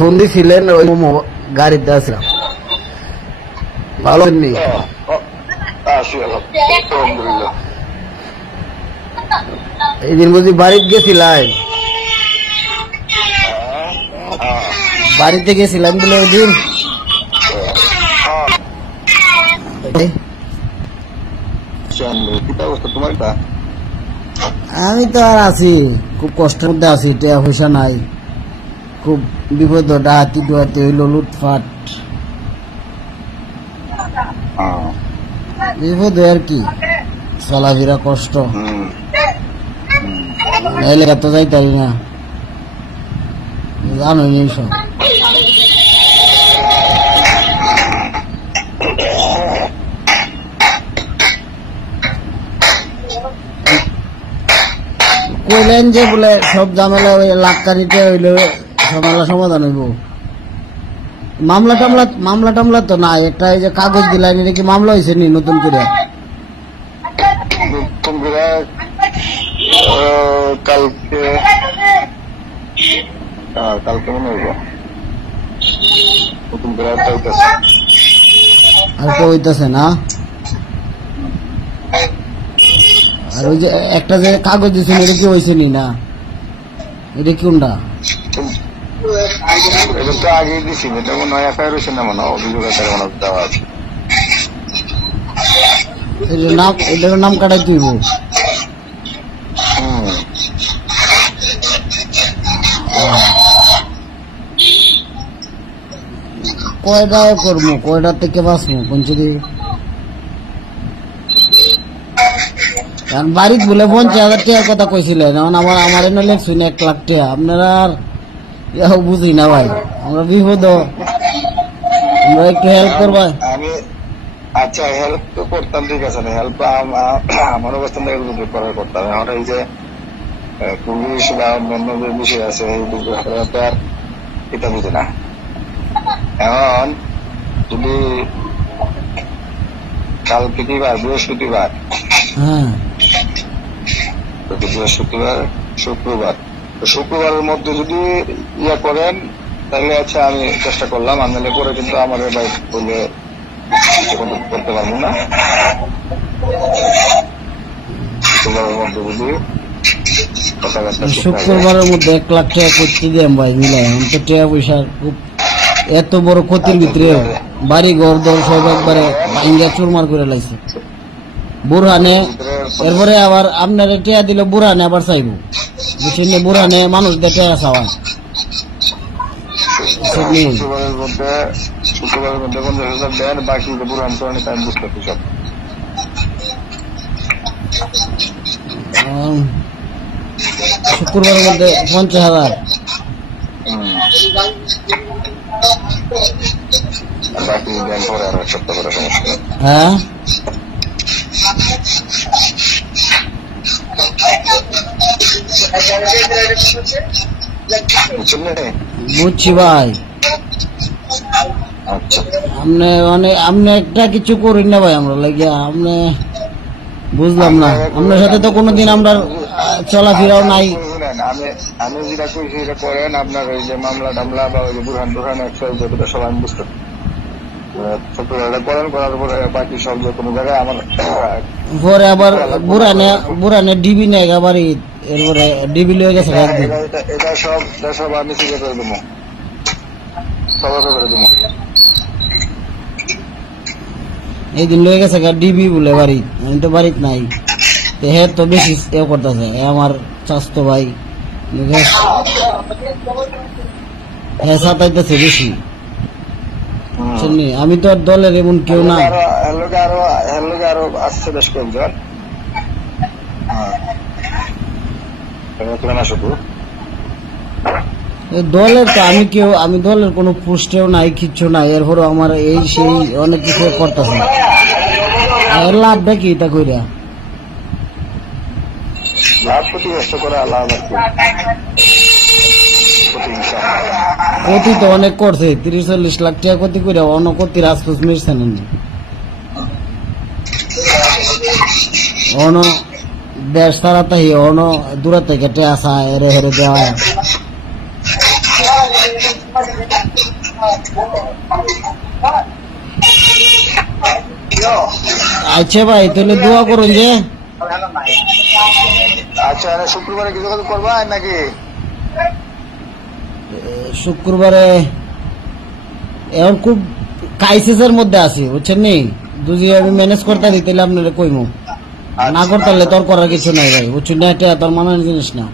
বন্দি ছিলেন ওই গাড়িতে আসলাম ভালো নি এই দিন বুঝি বাড়িতে গেছিলাম বাড়িতে গেছিলাম বলে ওই দিন আমি তো আর আছি খুব কষ্টের মধ্যে আছি টাকা পয়সা নাই খুব বিপদ ডাহাতি ডুয়াতি হইল লুটফাট বিপদ আর কি চলাফেরা কষ্ট এলাকা তো যাইতারি না জানোই এইসব কইলেন যে বলে সব ঝামেলা ওই লাখকারিতে হইলে ঝামেলা সমাধান হইব মামলা টামলা তো না একটা এই যে কাগজ দিলেন এটা কি মামলা হয়েছে নি নতুন করে কালকে মনে হইব নতুন করে আর কইতাছে না আর ওই যে একটা যে কাগজ দিয়েছেন এটা কি হয়েছে নি না এটা কোনটা এটা তো আগে দিছি এটা মনে হয় এফআইআর হয়েছে না মনে হয় অভিযোগ আকারে মনে দেওয়া আছে এটার নাম কাটাই তুইব কয়টায় করবো কয়টা থেকে বাঁচবো পঞ্চায়েত বাড়িত বলে 50,000 টাকার কথা কইছিলেন এখন আমার এনে লেখছেন 1 লাখ টাকা আপনারা আর বুঝি না ভাই আমরা বিপদ আমরা একটু হেল্প করবা আমি আচ্ছা হেল্প তো করতাম ঠিক আছে না হেল্প আমার অবস্থান থেকে করতাম এখন এই যে পুলিশ বা অন্যান্য যে বিষয় আছে এই তো আর এটা বুঝে না এখন যদি কালকে কি বার বৃহস্পতিবার হ্যাঁ বৃহস্পতিবার শুক্রবারের মধ্যে যদি ইয়া করেন তাহলে আচ্ছা আমি চেষ্টা করলাম আনলে করে কিন্তু আমার ভাই বললে করতে পারবো না শুক্রবারের মধ্যে যদি শুক্রবারের মধ্যে 1 লাখ টাকা করতে দিলাম ভাই মিলাই এখন তো টাকা পয়সার খুব এত বড় ক্ষতির ভিতরে বাড়ি ঘর দর সব একবারে ভাঙ্গা চুরমার করে লাগছে বুড়ানে এরপরে আবার আপনার টিয়া দিলে বুড়ানে আবার চাইব বুঝছেন বুড়ানে মানুষ দেখে চাওয়া শুক্রবারের মধ্যে 50,000 দেন বাকি বুড়ান চরণে টাইম বুঝতে সব শুক্রবারের মধ্যে 50,000 বাকি দেন পরে আর এক সপ্তাহ করে সমস্যা হ্যাঁ বুঝছি ভাই আপনি একটা কিছু করেন না ভাই আমরা লাগিয়া আপনি বুঝলাম না আপনার সাথে তো কোনোদিন আমরা চলাফেরাও নাই আমি যেটা কইছি সেটা করেন আপনার ওই যে মামলা টামলা বা ওই যে বুরহান একসাথে সব আমি বুঝতে করেন করার পরে বাকি সব যে কোনো জায়গায় আমার পরে আবার বুড়ানে ডিবি নেই আবার এরপরে ডিবি লয়ে গেছে এটা সব আমি সিগে করে দেবো সবাই করে দেবো এই দিন লয়ে গেছে ডিবি বলে বাড়ি আমি তো বাড়িতে নাই হে তো বেশি করতেছে আমার চাস্তো ভাই হ্যাঁ সাতাইতেছে বেশি আমি তো আর দলের এমন কেউ না আরো আসছে বেশ কয়েকজন দলের তো আমি দলের কোনো পোস্টেও নাই কিচ্ছু নাই এরপরে আমার এই সেই অনেক কিছু করতেছে লাভটা কি তা কইরা লাভ ক্ষতিগ্রস্ত করে লাভ ক্ষতি তো অনেক করছে 30-40 লাখ টাকা ক্ষতি করে অন্য ক্ষতি রাজপুত মিরছেন অন দেশ তারা তাই অন দূরা থেকে আসা এরে হেরে দেওয়া আচ্ছা ভাই, তাহলে দোয়া করুন যে। আচ্ছা, শুক্রবারে কিছু কিছু করবা নাকি? শুক্রবারে এখন খুব ক্রাইসিসের মধ্যে আছি, বুঝছেন নি? যদি আমি ম্যানেজ করতে দিই তাহলে আপনারা কইমু, না করতে তোর করার কিছু নাই ভাই, বুঝছেন না? এটা তোর মানার জিনিস না।